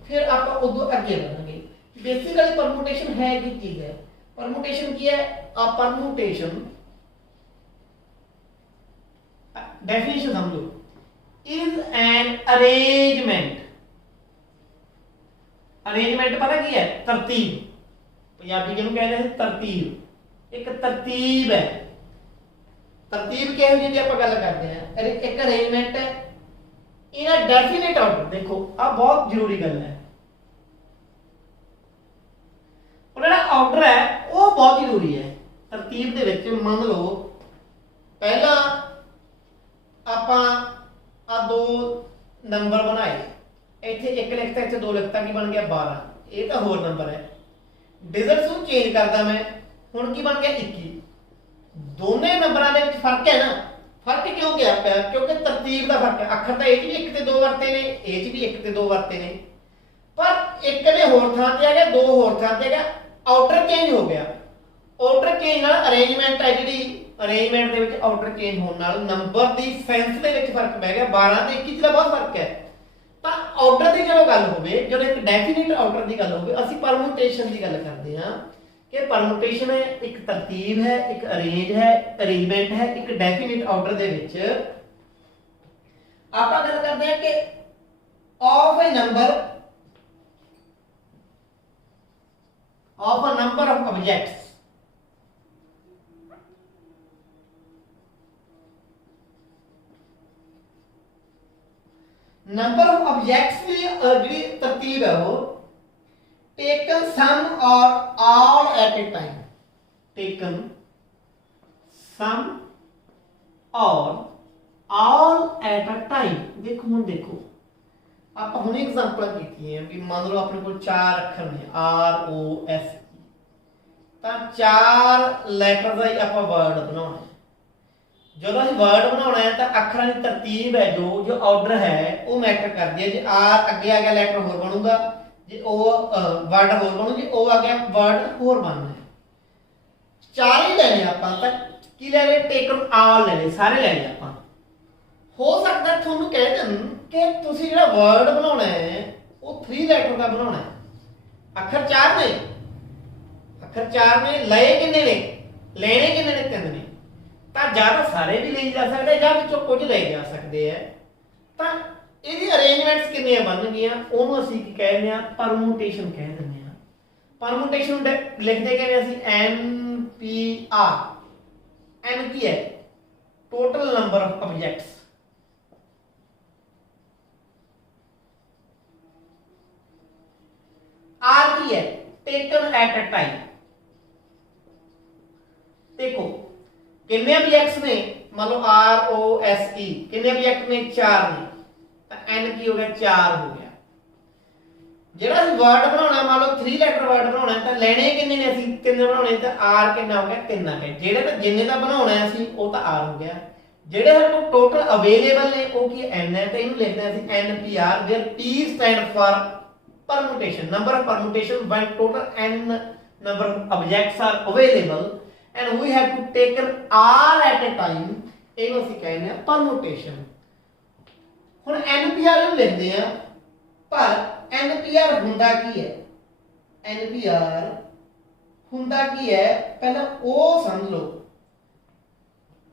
फिर आप उदों अगे बढ़ांगे। बेसिकली परमुटेशन है की चीज है परमुटेशन की है आ परमुटेशन डेफिनेशन समझो इज एन अरेंजमेंट। अरेंजमेंट पता की है तरतीब पंजाबी जिन्होंने कहते हैं तरतीब एक तरतीब है। तरतीब किहो जी आप गल करते हैं एक अरेंजमेंट है इन डेफिनेट ऑर्डर। देखो आ बहुत जरूरी गल है और जो ऑर्डर है वो बहुत जरूरी है तरतीब दे विच। मान लो पहला आप आ 2 नंबर बनाए ਇੱਥੇ 1 ਲਿਖਤਾ ਇੱਥੇ 2 ਲਿਖਤਾ ਕੀ ਬਣ ਗਿਆ 12 ਇਹ ਤਾਂ ਹੋਰ ਨੰਬਰ ਹੈ। ਡਿਜਿਟਸ ਨੂੰ ਚੇਂਜ ਕਰਦਾ ਮੈਂ ਹੁਣ ਕੀ ਬਣ ਗਿਆ 21। ਦੋਨੇ ਨੰਬਰਾਂ ਦੇ ਵਿੱਚ ਫਰਕ ਹੈ ਨਾ ਫਰਕ ਕਿਉਂ ਗਿਆ ਪਿਆ ਕਿਉਂਕਿ ਤਰਤੀਬ ਦਾ ਫਰਕ ਹੈ। ਅੱਖਰ ਤਾਂ ਇਹ 'ਚ ਵੀ 1 ਤੇ 2 ਵਰਤੇ ਨੇ ਇਹ 'ਚ ਵੀ 1 ਤੇ 2 ਵਰਤੇ ਨੇ ਪਰ ਇੱਕ ਨੇ ਹੋਰ ਥਾਂ ਤੇ ਆ ਗਿਆ 2 ਹੋਰ ਥਾਂ ਤੇ ਆ ਗਿਆ ਆਰਡਰ ਚੇਂਜ ਹੋ ਗਿਆ। ਆਰਡਰ ਚੇਂਜ ਨਾਲ ਅਰੇਂਜਮੈਂਟ ਹੈ ਜਿਹੜੀ ਅਰੇਂਜਮੈਂਟ ਦੇ ਵਿੱਚ ਆਰਡਰ ਚੇਂਜ ਹੋਣ ਨਾਲ ਨੰਬਰ ਦੀ ਸੈਂਸ ਦੇ ਵਿੱਚ ਫਰਕ ਪੈ ਗਿਆ 12 ਤੇ 21 ਦਾ ਬਹੁਤ ਫਰਕ ਹੈ। ਤਾਂ ਆਰਡਰ ਦੀ ਜਦੋਂ ਗੱਲ ਹੋਵੇ ਜਦੋਂ ਇੱਕ ਡੈਫੀਨਿਟ ਆਰਡਰ ਦੀ ਗੱਲ ਹੋਵੇ ਅਸੀਂ ਪਰਮੂਟੇਸ਼ਨ ਦੀ ਗੱਲ ਕਰਦੇ ਹਾਂ ਕਿ ਪਰਮੂਟੇਸ਼ਨ ਹੈ ਇੱਕ ਤਰਤੀਬ ਹੈ ਇੱਕ ਅਰੇਂਜ ਹੈ ਅਰੇਂਜਮੈਂਟ ਹੈ ਇੱਕ ਡੈਫੀਨਿਟ ਆਰਡਰ ਦੇ ਵਿੱਚ ਆਪਾਂ ਗੱਲ ਕਰਦੇ ਹਾਂ ਕਿ of a number of objects number of objects की जी तरतीब है वो टेकन सम और all at a time taken some और ऑल एट अ टाइम। देखो हम देखो आप हुणे एग्जांपल कीती है भी मान लो अपने को 4 अक्षर ने ROS ਤਾਂ 4 ਲੈਟਰ ਦਾ ਹੀ ਆਪਾਂ ਵਰਡ ਬਣਾਉਣਾ ਹੈ। ਜਦੋਂ ਅਸੀਂ ਵਰਡ ਬਣਾਉਣਾ ਹੈ ਤਾਂ ਅੱਖਰਾਂ ਦੀ ਤਰਤੀਬ ਹੈ ਜੋ ਆਰਡਰ ਹੈ ਉਹ ਮੈਟਰ ਕਰਦੀ ਹੈ। ਜੇ ਆਰ ਅੱਗੇ ਆ ਗਿਆ ਲੈਟਰ ਹੋਰ ਬਣੂਗਾ ਜੇ ਉਹ ਵਰਡ ਹੋਰ ਬਣੂ ਜੇ ਉਹ ਆ ਗਿਆ ਵਰਡ ਹੋਰ ਬਣਨਾ ਹੈ। 4 ਹੀ ਲੈਣੇ ਆਪਾਂ ਤਾਂ ਕੀ ਲੈ ਰਹੇ ਟੇਕਨ ਆਲ ਲੈ ਲਏ ਸਾਰੇ ਲੈ ਲਏ ਆਪਾਂ। ਹੋ ਸਕਦਾ ਤੁਹਾਨੂੰ ਕਹਿ ਦੇਣ ਕਿ ਤੁਸੀਂ ਜਿਹੜਾ ਵਰਡ ਬਣਾਉਣਾ ਹੈ ਉਹ 3 ਲੈਟਰ ਦਾ ਬਣਾਉਣਾ ਹੈ। ਅੱਖਰ 4 ਨੇ ਅੱਖਰ 4 ਨੇ ਲਏ ਕਿੰਨੇ ਨੇ ਲੈਣੇ ਕਿੰਨੇ ਨੇ 3 ਨੇ ਤਾਂ ਜਾਂ ਸਾਰੇ ਵੀ ਲਈ ਜਾ ਸਕਦੇ ਜਾਂ ਵਿੱਚੋਂ ਕੁਝ ਲਏ ਜਾ ਸਕਦੇ ਆ। ਤਾਂ ਇਹਦੀ ਅਰੇਂਜਮੈਂਟਸ ਕਿੰਨੀਆਂ ਬਣਨਗੀਆਂ ਉਹਨੂੰ ਅਸੀਂ ਕੀ ਕਹਿੰਦੇ ਆ ਪਰਮੂਟੇਸ਼ਨ ਕਹਿ ਦਿੰਦੇ ਆ। ਪਰਮੂਟੇਸ਼ਨ ਲਿਖਦੇ ਕਿਵੇਂ ਅਸੀਂ NPR। N ਕੀ ਹੈ total number of objects R की है टेकन एट अ टाइम। देखो कितने ऑब्जेक्ट्स ने, मान लो आर ओ एस ई, कितने ऑब्जेक्ट ने 4 ने, तो एन की हो गया 4 हो गया। ਜਿਹੜਾ ਅਸੀਂ ਵਰਡ ਬਣਾਉਣਾ ਮੰਨ ਲਓ 3 ਲੈਟਰ ਵਰਡ ਬਣਾਉਣਾ ਤਾਂ ਲੈਣੇ ਕਿੰਨੇ ਨੇ ਅਸੀਂ 3 ਬਣਾਉਣੇ ਤਾਂ r ਕਿੰਨਾ ਹੋ ਗਿਆ 3 ਆ ਗਿਆ। ਜਿਹੜੇ ਤਾਂ ਜਿੰਨੇ ਦਾ ਬਣਾਉਣਾ ਅਸੀਂ ਉਹ ਤਾਂ r ਹੋ ਗਿਆ। ਜਿਹੜੇ ਸਾਡੇ ਕੋਲ ਟੋਟਲ ਅਵੇਲੇਬਲ ਨੇ ਉਹ ਕੀ n ਹੈ ਤੇ ਇਹਨੂੰ ਲਿਖਦੇ ਅਸੀਂ npr where p stand for permutation, number of permutation when total n number of objects are available and we have to take r at a time, ਇਹਨੂੰ ਅਸੀਂ ਕਹਿੰਦੇ ਆ permutation। ਹੁਣ npr ਨੂੰ ਲਿਖਦੇ ਆ ਪਰ NPR ਹੁੰਦਾ ਕੀ ਹੈ, NPR ਹੁੰਦਾ ਕੀ ਹੈ ਪਹਿਲਾਂ ਉਹ ਸਮਝ ਲਓ।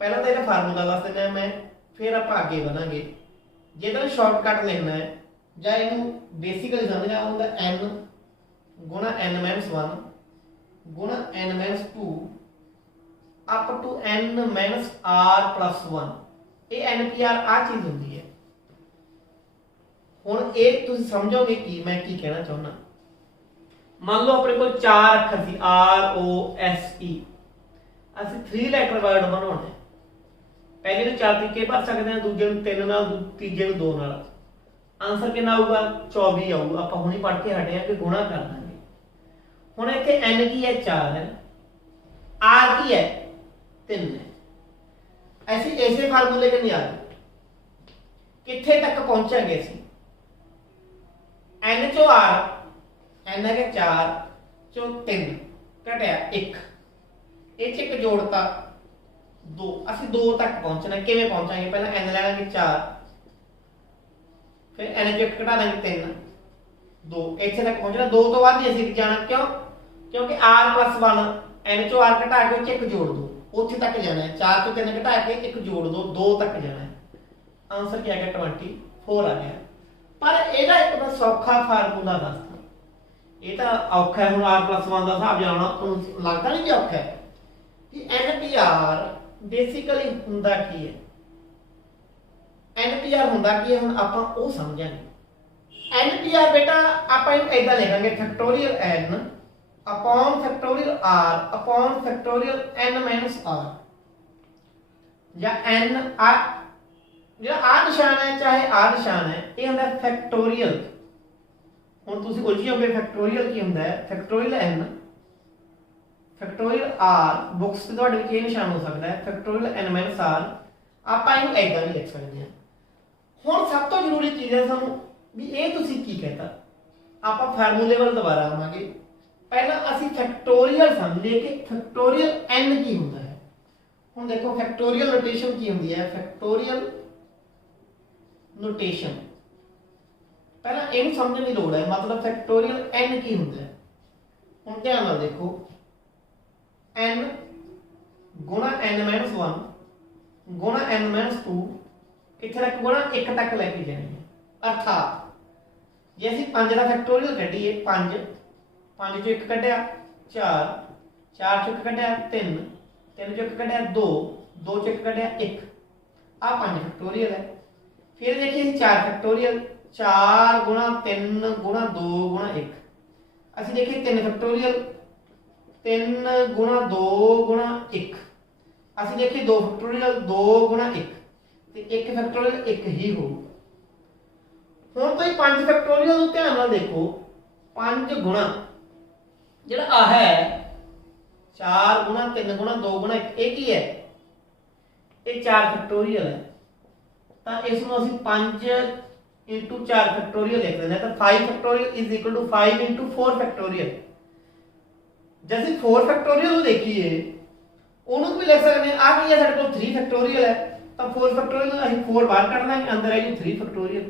ਪਹਿਲਾਂ ਤਾਂ ਇਹਦਾ ਫਾਰਮੂਲਾ ਦੱਸ ਦਿੰਦਾ ਮੈਂ, ਫਿਰ ਆਪਾਂ ਅੱਗੇ ਵਧਾਂਗੇ। ਜੇ ਤਾਂ ਸ਼ਾਰਟਕਟ ਲਿਖਣਾ ਹੈ ਜਾਂ ਇਹਨੂੰ ਬੇਸਿਕਲੀ ਸਮਝਣਾ ਹੁੰਦਾ n ਗੁਣਾ n-1 ਗੁਣਾ n-2 ਅਪ ਟੂ n-r+1, ਇਹ NPR ਆ ਚੀਜ਼ ਹੁੰਦੀ ਹੈ। ਹੁਣ ਇਹ ਤੁਸੀਂ ਸਮਝੋਗੇ ਕਿ ਮੈਂ ਕੀ ਕਹਿਣਾ ਚਾਹੁੰਦਾ। ਮੰਨ ਲਓ ਆਪਣੇ ਕੋਲ 4 ਅੱਖਰ C R O S E, ਅਸੀਂ 3 ਲੈਟਰ ਵਰਡ ਬਣਾਉਣਾ ਹੈ। ਪਹਿਲੇ ਨੂੰ 4 ਤਰੀਕੇ ਭਰ ਸਕਦੇ ਹਾਂ, ਦੂਜੇ ਨੂੰ 3 ਨਾਲ, ਤੀਜੇ ਨੂੰ 2 ਨਾਲ। ਆਨਸਰ ਕਿੰਨਾ ਆਊਗਾ 24 ਆਊਗਾ। ਆਪਾਂ ਹੁਣੇ ਪੜ੍ਹ ਕੇ ਹਟੇ ਆ ਕਿ ਗੁਣਾ ਕਰ ਲਾਂਗੇ। ਹੁਣ ਇੱਥੇ n ਕੀ ਹੈ 4 ਹੈ, r ਕੀ ਹੈ 3 ਹੈ। ਅਸੀਂ ਇਸੇ ਫਾਰਮੂਲੇ ਕੇ ਨਹੀਂ ਆ ਗਏ, ਕਿੱਥੇ ਤੱਕ ਪਹੁੰਚਾਂਗੇ ਅਸੀਂ n ਚੋਂ r, n है 4 ਚੋਂ 3 ਘਟਿਆ 1, ਇਹ ਚ ਇੱਕ ਜੋੜਤਾ 2, ਅਸੀਂ 2 ਤੱਕ ਪਹੁੰਚਣਾ। ਕਿਵੇਂ ਪਹੁੰਚਾਂਗੇ, ਪਹਿਲਾਂ n ਲੈ ਲਾਂਗੇ 4, ਫਿਰ n ਚੋਂ 1 ਘਟਾ ਦਾਂਗੇ 3, 2, ਇੱਥੇ ਤੱਕ ਪਹੁੰਚਣਾ। 2 ਤੋਂ ਬਾਅਦ ਨਹੀਂ ਅਸੀਂ ਜਾਣਾ, ਕਿਉਂ? ਕਿਉਂਕਿ r+1 n ਚੋਂ r ਘਟਾ ਕੇ ਉਹ ਚ ਇੱਕ ਜੋੜ ਦੋ, ਉੱਥੇ ਤੱਕ ਜਾਣਾ ਹੈ। 4 ਤੋਂ 3 ਘਟਾ ਕੇ ਇੱਕ ਜੋੜ ਦੋ, 2 ਤੱਕ ਜਾਣਾ ਹੈ। ਆਨਸਰ ਕੀ ਆ ਗਿਆ 24 ਆ ਗਿਆ। पर ਇਹਦਾ ਇੱਕ ਮੈਂ ਸੌਖਾ ਫਾਰਮੂਲਾ ਦੱਸਦਾ। ਇਹ ਤਾਂ ਔਖਾ ਹੈ, ਹੁਣ r+1 ਦਾ ਹਿਸਾਬ ਜਾਣਾ ਤੁਹਾਨੂੰ ਲੱਗਦਾ ਨਹੀਂ ਕਿ ਔਖਾ ਹੈ ਕਿ npr ਬੇਸਿਕਲੀ ਹੁੰਦਾ ਕੀ ਹੈ। npr ਹੁੰਦਾ ਕੀ ਹੈ ਹੁਣ ਆਪਾਂ ਉਹ ਸਮਝਾਂਗੇ। npr ਬੇਟਾ ਆਪਾਂ ਇਹਨੂੰ ਇਦਾਂ ਲਿਖਾਂਗੇ factorial n upon factorial r upon factorial n-r ਜਾਂ n r ਜਿਹੜਾ ਆ ਨਿਸ਼ਾਨ ਹੈ ਚਾਹੇ ਆ ਨਿਸ਼ਾਨ ਹੈ, ਇਹ ਹੁੰਦਾ ਫੈਕਟੋਰੀਅਲ। ਹੁਣ ਤੁਸੀਂ ਉਲਝੇ ਹੋਗੇ ਫੈਕਟੋਰੀਅਲ ਕੀ ਹੁੰਦਾ ਹੈ, factorial n factorial r, books ਤੇ ਤੁਹਾਡੇ ਵਿੱਚ ਇਹ ਨਿਸ਼ਾਨ ਹੋ ਸਕਦਾ ਹੈ ਫੈਕਟੋਰੀਅਲ n-r। ਆਪਾਂ ਇਹਨੂੰ ਏਦਾਂ ਵੀ ਲਿਖ ਸਕਦੇ ਹਾਂ। ਹੁਣ ਸਭ ਤੋਂ ਜ਼ਰੂਰੀ ਚੀਜ਼ ਹੈ ਸਾਨੂੰ ਵੀ ਇਹ ਤੁਸੀਂ ਕੀ ਕਹਤਾ। ਆਪਾਂ ਫਾਰਮੂਲੇ ਵੱਲ ਦੁਬਾਰਾ ਆਵਾਂਗੇ। ਪਹਿਲਾਂ ਅਸੀਂ ਫੈਕਟੋਰੀਅਲ ਸਮਝੀਏ ਕਿ ਫੈਕਟੋਰੀਅਲ n ਕੀ ਹੁੰਦਾ ਹੈ। ਹੁਣ ਦੇਖੋ ਫੈਕਟੋਰੀਅਲ ਨੋਟੇਸ਼ਨ ਕੀ ਹੁੰਦੀ ਹੈ, ਫੈਕਟੋਰੀਅਲ ਨੋਟੇਸ਼ਨ ਪਹਿਲਾਂ ਇਹਨੂੰ ਸਮਝਣ ਦੀ ਲੋੜ ਹੈ। ਮਤਲਬ ਫੈਕਟੋਰੀਅਲ n ਕੀ ਹੁੰਦਾ ਹੈ। ਹੁਣ ਧਿਆਨ ਨਾਲ ਦੇਖੋ, n ਗੁਣਾ n-1 ਗੁਣਾ n-2 ਕਿੱਥੇ ਤੱਕ ਗੁਣਾ 1 ਤੱਕ ਲੈ ਕੇ ਜਾਣੀ ਹੈ। ਅਰਥਾਤ ਜੇ ਅਸੀਂ 5 ਦਾ ਫੈਕਟੋਰੀਅਲ ਕੱਢੀਏ, 5 ਚੋਂ 1 ਕੱਢਿਆ 4, 4 ਚੋਂ 1 ਕੱਢਿਆ 3, 3 ਚੋਂ 1 ਕੱਢਿਆ 2, 2 ਚੋਂ 1 ਕੱਢਿਆ 1, ਆ 5 ਫੈਕਟੋਰੀਅਲ ਹੈ। फिर देखिए 4 फैक्टोरियल, 4 गुणा 3 गुणा 2 गुणा 1। असं देखिए 3 फैक्टोरियल, 3 गुणा 2 गुणा 1। असं देखिए 2 फैक्टोरियल, 2 गुणा 1 तो 1 फैक्टोरियल 1 ही हो। ਹੁਣ ਤੁਸੀਂ 5 ਫੈਕਟੋਰੀਅਲ ਨੂੰ ਧਿਆਨ ਨਾਲ ਦੇਖੋ। 5 ਗੁਣਾ ਜਿਹੜਾ ਆ ਹੈ 4 ਗੁਣਾ 3 ਗੁਣਾ 2 ਗੁਣਾ 1, ਇਹ ਕੀ ਹੈ? ਇਹ 4 ਫੈਕਟੋਰੀਅਲ ਹੈ। ਤਾਂ ਇਸ ਨੂੰ ਅਸੀਂ 5 into 4 ਫੈਕਟੋਰੀਅਲ ਲਿਖ ਦਿੰਦੇ ਹਾਂ। ਤਾਂ 5 factorial is equal to 5 into 4 factorial. ਜੇ ਅਸੀਂ 4 ਫੈਕਟੋਰੀਅਲ ਨੂੰ ਦੇਖੀਏ ਉਹਨੂੰ ਵੀ ਲਿਖ ਸਕਦੇ ਹਾਂ। ਆ ਕੀ ਹੈ ਸਾਡੇ ਕੋਲ 3 ਫੈਕਟੋਰੀਅਲ ਹੈ, ਤਾਂ 4 ਫੈਕਟੋਰੀਅਲ ਨੂੰ ਅਸੀਂ 4 ਬਾਹਰ ਕੱਢ ਲਾਂਗੇ, ਅੰਦਰ ਆਏਗੀ 3 ਫੈਕਟੋਰੀਅਲ।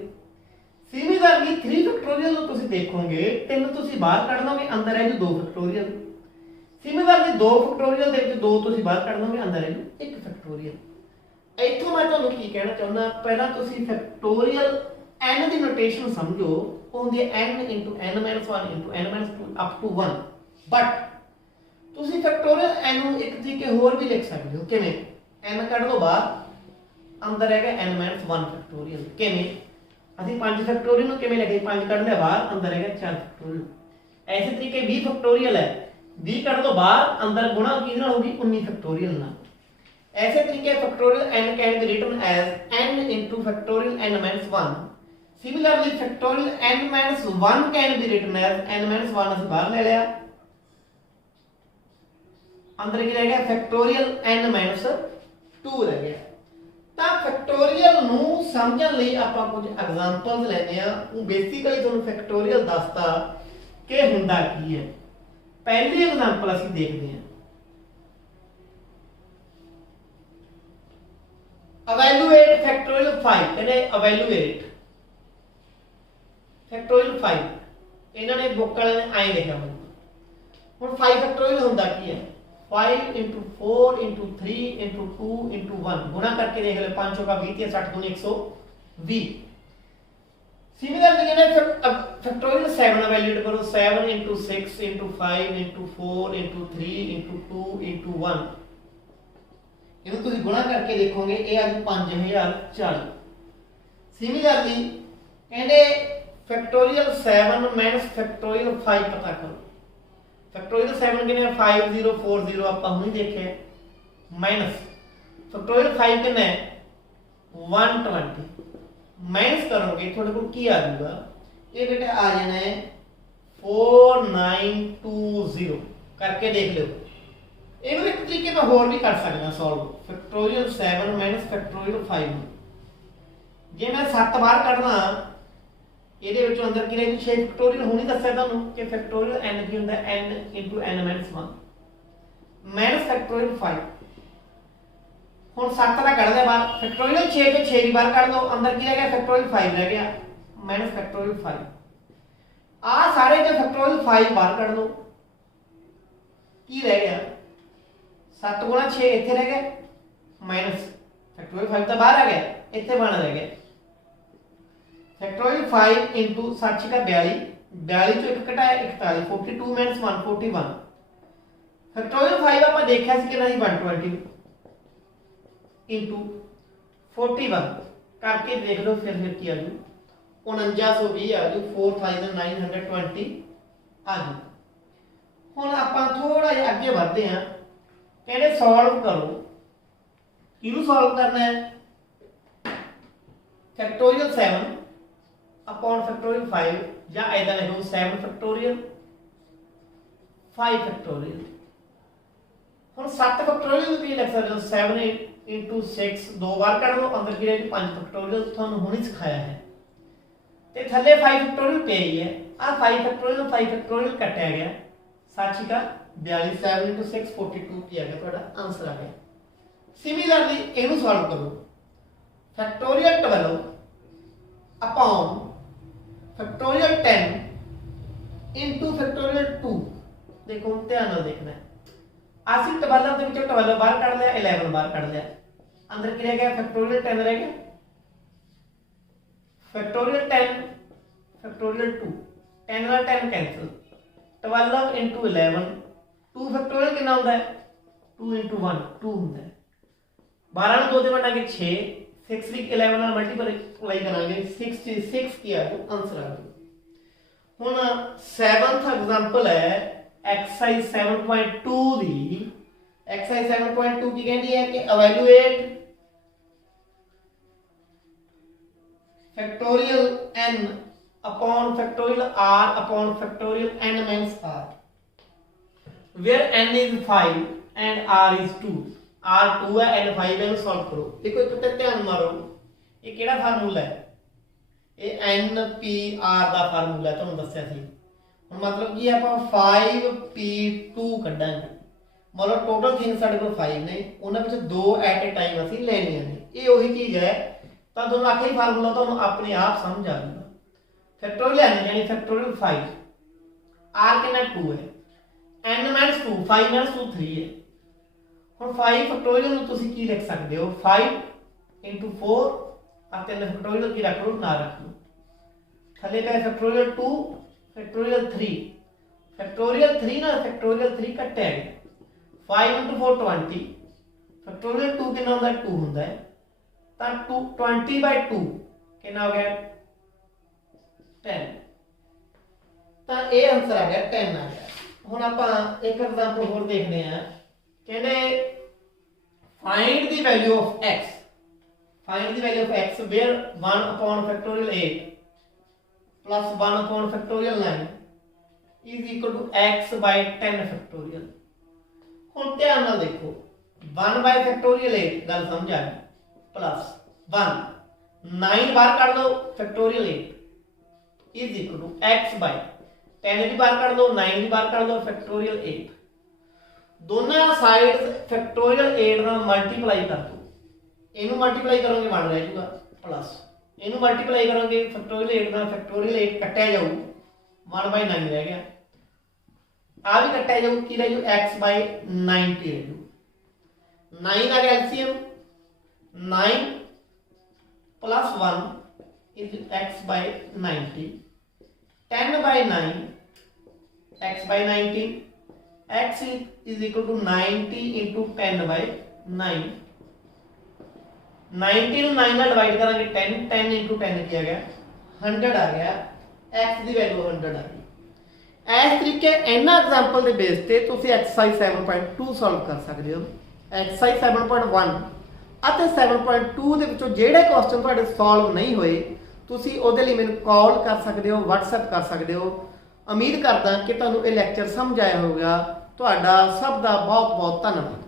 ਸਿਮਿਲਰਲੀ 3 ਫੈਕਟੋਰੀਅਲ ਨੂੰ ਤੁਸੀਂ ਦੇਖੋਗੇ 3 ਤੁਸੀਂ ਬਾਹਰ ਕੱਢ ਲਓਗੇ, ਅੰਦਰ ਆਏਗੀ 2 ਫੈਕਟੋਰੀਅਲ। ਸਿਮਿਲਰਲੀ 2 ਫੈਕਟੋਰੀਅਲ ਦੇ ਵਿੱਚ 2 ਤੁਸੀਂ ਬਾਹਰ ਕੱਢ ਲਓਗੇ, ਅੰਦਰ ਆਏਗੀ 1 ਫੈਕਟੋਰੀਅਲ। ਇੱਥੋਂ ਮੈਂ ਤੁਹਾਨੂੰ ਕੀ ਕਹਿਣਾ ਚਾਹੁੰਦਾ, ਪਹਿਲਾਂ ਤੁਸੀਂ ਫੈਕਟੋਰੀਅਲ n ਦੀ ਨੋਟੇਸ਼ਨ ਸਮਝੋ। ਉਹ ਹੁੰਦੀ ਹੈ n into n-1 into n-2 up to 1। But ਤੁਸੀਂ ਫੈਕਟੋਰੀਅਲ n ਨੂੰ ਇੱਕ ਤਰੀਕੇ ਹੋਰ ਵੀ ਲਿਖ ਸਕਦੇ ਹੋ। ਕਿਵੇਂ? n ਕੱਢ ਲਓ ਬਾਹਰ, ਅੰਦਰ ਹੈਗਾ n-1 ਫੈਕਟੋਰੀਅਲ। ਕਿਵੇਂ? ਅਸੀਂ 5 ਫੈਕਟੋਰੀਅਲ ਨੂੰ ਕਿਵੇਂ ਲਿਖੇ? 5 ਕੱਢ ਲਿਆ ਬਾਹਰ, ਅੰਦਰ ਹੈਗਾ 4 ਫੈਕਟੋਰੀਅਲ। ऐसे तरीके 20 फैक्टोरियल है, 20 कट दो बाहर, अंदर गुणा की होगी 19 फैक्टोरियल ना। ऐसे तरीके factorial n can be written as n into factorial n minus 1। Similarly factorial n minus 1 can be written as n minus 1 ਅਸੀਂ ਬਾਹਰ ਲੈ ਲਿਆ, अंदर की रह गया फैक्टोरियल n minus 2 रह गया। ਤਾਂ ਫੈਕਟੋਰੀਅਲ ਨੂੰ ਸਮਝਣ ਲਈ ਆਪਾਂ ਕੁਝ ਐਗਜ਼ਾਮਪਲਸ ਲੈਣੇ ਆ। ਉਹ ਬੇਸਿਕਲੀ ਤੁਹਾਨੂੰ ਫੈਕਟੋਰੀਅਲ ਦੱਸਦਾ ਕਿ ਹੁੰਦਾ ਕੀ ਹੈ। ਪਹਿਲੀ ਐਗਜ਼ਾਮਪਲ ਅਸੀਂ ਦੇਖਦੇ ਹਾਂ, evaluate factorial 5। ਕਹਿੰਦੇ evaluate factorial 5, ਇਹਨਾਂ ਨੇ ਬੁੱਕ ਵਾਲਿਆਂ ਨੇ ਐਂ ਲਿਖਿਆ ਹੋਇਆ। ਹੁਣ 5 ਫੈਕਟੋਰੀਅਲ ਹੁੰਦਾ ਕੀ ਹੈ, 5 into 4 into 3 into 2 into 1 गुना करके देख ले, 5 का 20 या 60 दूनी 120। सिमिलरली फैक्टोरियल 7 वैल्यूड करो, 7 into 6 into 5 into 4 into 3 into 2 into 1, ਇਹਨੂੰ ਤੁਸੀਂ ਗੁਣਾ ਕਰਕੇ ਦੇਖੋਗੇ ਇਹ ਆ 5040। ਸਿਮਿਲਰਲੀ ਕਹਿੰਦੇ ਫੈਕਟੋਰੀयल 7 माइनस फैक्टोरियल 5 पता करो। फैक्टोरियल 7 कितने 5040 ਆਪਾਂ ਹੁਣੀ ਦੇਖਿਆ, माइनस फैक्टोरियल 5 कितने 120। माइनस करोगे ਤੁਹਾਡੇ ਕੋਲ ਕੀ ਆ ਜਾਊਗਾ, ਇਹ ਬੇਟਾ ਆ ਜਾਣਾ है 4920। करके देख लो। ਇਹਨੂੰ ਇੱਕ ਤਰੀਕੇ ਨਾਲ ਹੋਰ ਵੀ ਕਰ ਸਕਦਾ ਸੋਲਵ, फैक्टोरियल 7 माइनस फैक्टोरियल 5। ਜੇ ਮੈਂ 7 ਬਾਹਰ ਕੱਢਣਾ, ਇਹਦੇ ਵਿੱਚੋਂ ਅੰਦਰ ਕੀ ਰਹੇਗੀ 6 ਫੈਕਟੋਰੀਅਲ। ਹੁਣੀ ਦੱਸਿਆ ਤੁਹਾਨੂੰ ਕਿ ਫੈਕਟੋਰੀਅਲ n ਕੀ ਹੁੰਦਾ, n into n minus 1 minus factorial 5। ਹੁਣ 7 ਦਾ ਕੱਢ ਲਿਆ ਬਾਹਰ, ਫੈਕਟੋਰੀਅਲ 6 ਤੇ 6 ਵੀ ਬਾਹਰ ਕੱਢ ਦੋ, ਅੰਦਰ ਕੀ ਰਹਿ ਗਿਆ ਫੈਕਟੋਰੀਅਲ 5 ਰਹਿ ਗਿਆ ਮਾਈਨਸ ਫੈਕਟੋਰੀਅਲ 5। ਆ ਸਾਰੇ ਦੇ ਫੈਕਟੋਰੀਅਲ 5 ਬਾਹਰ ਕੱਢ ਦੋ, ਕੀ ਰਹਿ ਗਿਆ 7 ਗੁਣਾ 6 ਇੱਥੇ ਰਹਿ ਗਿਆ, ਮਾਈਨਸ ਫੈਕਟੋਰੀਅਲ 5 ਤਾਂ ਬਾਹਰ ਆ ਗਿਆ, ਇੱਥੇ ਬਣ ਰਹਿ ਗਿਆ फैक्टोरियल 5 into 7 का 42, 42 चो 1 घटाया 41, 42 minus 1 41। फैक्टोरियल 5 ਆਪਾਂ ਦੇਖਿਆ ਸੀ ਕਿੰਨਾ ਸੀ 120 into 41 करके देख लो, फिर ਕੀ ਆ ਜੂ 4920 ਆ ਜੂ, 4920 ਆ ਜੂ। ਹੁਣ ਆਪਾਂ ਥੋੜਾ ਜਿਹਾ ਅੱਗੇ ਵਧਦੇ ਹਾਂ, ਕਹਿੰਦੇ ਸੋਲਵ ਕਰੋ। ਕਿਹਨੂੰ ਸੋਲਵ ਕਰਨਾ ਹੈ, फैक्टोरियल 7 अपॉन फैक्टोरियल 5, या ऐसा लिखो 7 फैक्टोरियल 5 फैक्टोरियल। हम 7 फैक्टोरियल भी लिख सकते हो, 7 into 6 दो बार कर दो, अंदर की रहेगी 5 फैक्टोरियल। थानू हुणी सिखाया है ते थल्ले 5 फैक्टोरियल पे ही है, आ 5 फैक्टोरियल कटिया गया, 7 का 42, 7 into 6 42 की आ गया, ਤੁਹਾਡਾ आंसर आ गया। सिमिलरली ਇਹਨੂੰ सॉल्व करो, factorial 12 upon factorial 10 into factorial 2। देखो ध्यान नाल देखना है, ਅਸੀਂ 12 ਦੇ ਵਿੱਚੋਂ 12 ਬਾਹਰ ਕੱਢ ਲਿਆ, 11 ਬਾਹਰ ਕੱਢ ਲਿਆ, अंदर ਕੀ ਰਹਿ ਗਿਆ फैक्टोरियल 10 ਰਹਿ ਗਿਆ, फैक्टोरियल 10 फैक्टोरियल 2, 10 ਨਾਲ 10 कैंसिल, 12 into 11 2 फैक्टोरियल कितना ਹੁੰਦਾ है 2 into 1 2 ਹੁੰਦਾ है, 12 ਨੂੰ 2 ਦੇ ਵੰਡਾਂਗੇ 6, 6 भी 11 ਨਾਲ ਮਲਟੀਪਲਾਈ ਕਰਾਂਗੇ, 66 ਕੀ ਆ ਜਾਊ ਆਨਸਰ ਆ ਜਾਊ। ਹੁਣ 7th ਐਗਜ਼ਾਮਪਲ ਹੈ ਐਕਸਰਸਾਈਜ਼ 7.2 ਦੀ। ਐਕਸਰਸਾਈਜ਼ 7.2 ਕੀ ਕਹਿੰਦੀ ਹੈ ਕਿ evaluate factorial n upon factorial r upon factorial n minus r, where n is 5 and r is 2, r 2 है n 5 है, सॉल्व करो। देखो एक तो ध्यान मारो, ये केड़ा फार्मूला है, ये n p r ਦਾ फार्मूला है, ਤੁਹਾਨੂੰ ਦੱਸਿਆ ਸੀ। ਹੁਣ ਮਤਲਬ ਕੀ ਆਪਾਂ 5p2 ਕੱਢਾਂਗੇ, ਮਤਲਬ ਟੋਟਲ ਥਿੰਗ ਸਾਡੇ ਕੋਲ 5 ਨੇ, ਉਹਨਾਂ ਵਿੱਚ 2 ਐਟ ਅ ਟਾਈਮ ਅਸੀਂ ਲੈਣੀਆਂ ਨੇ। ਇਹ ਉਹੀ ਚੀਜ਼ ਹੈ, ਤਾਂ ਤੁਹਾਨੂੰ ਆਖਰੀ ਫਾਰਮੂਲਾ ਤੁਹਾਨੂੰ ਆਪਣੇ ਆਪ ਸਮਝ ਆ ਜਾਊਗਾ। ਫੈਕਟੋਰੀਅਲ n ਯਾਨੀ ਫੈਕਟੋਰੀਅਲ 5, r ਕਿੰਨਾ 2 ਹੈ, n - 2 5 - 2 3 ਹੈ। ਹੁਣ 5 ਫੈਕਟੋਰੀਅਲ ਨੂੰ ਤੁਸੀਂ ਕੀ ਲਿਖ ਸਕਦੇ ਹੋ, 5 into 4 ਆ 3 ਫੈਕਟੋਰੀਅਲ ਕੀ ਰੱਖ ਲਓ, ਨਾ ਰੱਖ ਲਓ। ਥੱਲੇ ਪੈ ਫੈਕਟੋਰੀਅਲ 2 फैक्टोरियल 3, फैक्टोरियल 3 ना फैक्टोरियल 3 कट्टे है, 5 into 4 20, फैक्टोरियल 2 कितना होता है 2 होता है, ता 2 20/2 कितना हो गया 10। ਤਾਂ ਇਹ ਆਨਸਰ ਆ ਗਿਆ 10 ਆ ਗਿਆ। ਹੁਣ ਆਪਾਂ ਇੱਕ ਐਗਜ਼ਾਮਪਲ ਹੋਰ ਦੇਖਦੇ ਹਾਂ। ਕਹਿੰਦੇ find the value of x, find the value of x where 1 upon factorial 8 plus 1 upon factorial 9 is equal to x by 10 factorial। ਹੁਣ ਧਿਆਨ ਨਾਲ ਦੇਖੋ 1 by factorial 8 ਗੱਲ ਸਮਝ ਆ ਗਈ plus 1 9 ਬਾਹਰ ਕੱਢ ਲਓ factorial 8 is equal to x by 10 भी बाहर कर दो 9 भी बाहर कर दो फैक्टोरियल 8 दोनों साइड्स फैक्टोरियल 8 ਨਾਲ ਮਲਟੀਪਲਾਈ ਕਰ ਦੋ। ਇਹਨੂੰ ਮਲਟੀਪਲਾਈ ਕਰੋਗੇ 1 ਰਹਿ ਜਾਊਗਾ ਪਲੱਸ ਇਹਨੂੰ ਮਲਟੀਪਲਾਈ ਕਰੋਗੇ ਫੈਕਟੋਰੀਅਲ 8 ਨਾਲ ਫੈਕਟੋਰੀਅਲ 8 ਕੱਟਿਆ ਜਾਊ 1/9 ਰਹਿ ਗਿਆ। ਆ ਵੀ ਕੱਟਿਆ ਜਾਊ ਕੀ ਰਹਿ ਜਾਊ x by 90 ਰਹਿ ਜਾਊ। 9 ਆ ਗਿਆ LCM 9 plus 1 is x by 90 10 by 9 x by 90 x is equal to 90 into 10 by 9 90 ਨੂੰ 9 ਨਾਲ ਡਿਵਾਈਡ ਕਰਾਂਗੇ 10 10 into 10 ਕੀ ਆ ਗਿਆ 100 ਆ ਗਿਆ x ਦੀ ਵੈਲਿਊ 100 ਆ ਗਈ। ਇਸ ਤਰੀਕੇ ਇਹਨਾਂ ਐਗਜ਼ਾਮਪਲ ਦੇ ਬੇਸ ਤੇ ਤੁਸੀਂ ਐਕਸਰਸਾਈਜ਼ 7.2 ਸੋਲਵ ਕਰ ਸਕਦੇ ਹੋ। ਐਕਸਰਸਾਈਜ਼ 7.1 ਅਤੇ 7.2 ਦੇ ਵਿੱਚੋਂ ਜਿਹੜੇ ਕੁਐਸਚਨ ਤੁਹਾਡੇ ਸੋਲਵ ਨਹੀਂ ਹੋਏ ਤੁਸੀਂ ਉਹਦੇ ਲਈ ਮੈਨੂੰ ਕਾਲ ਕਰ ਸਕਦੇ ਹੋ, WhatsApp ਕਰ ਸਕਦੇ ਹੋ। ਉਮੀਦ ਕਰਦਾ ਕਿ ਤੁਹਾਨੂੰ ਇਹ ਲੈਕਚਰ ਸਮਝ ਆਇਆ ਹੋਵੇਗਾ। ਤੁਹਾਡਾ ਸਭ ਦਾ ਬਹੁਤ ਬਹੁਤ ਧੰਨਵਾਦ।